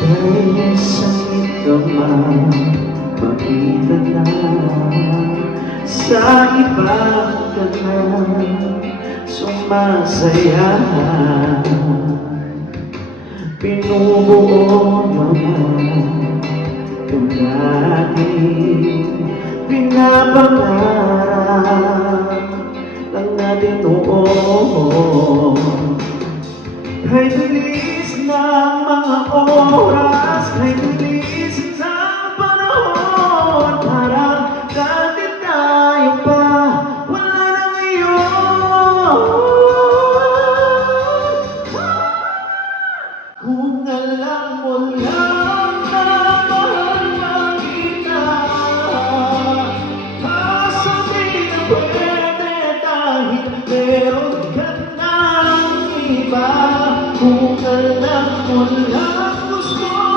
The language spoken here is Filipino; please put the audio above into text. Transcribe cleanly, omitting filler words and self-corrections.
Kaya sakit ka makita na sa ibang ka na sumasaya. Pinubuo nyo na yung dating pinapangarap ng natin noon. Kay bilis ng mga oras, kay bilis ng panahon, parang dati tayo pa, wala na ngayon. Kung alam mo lang na mahal na kita, sasabihin na pwede dahil meron ka ng iba. Kung alam mo lang gusto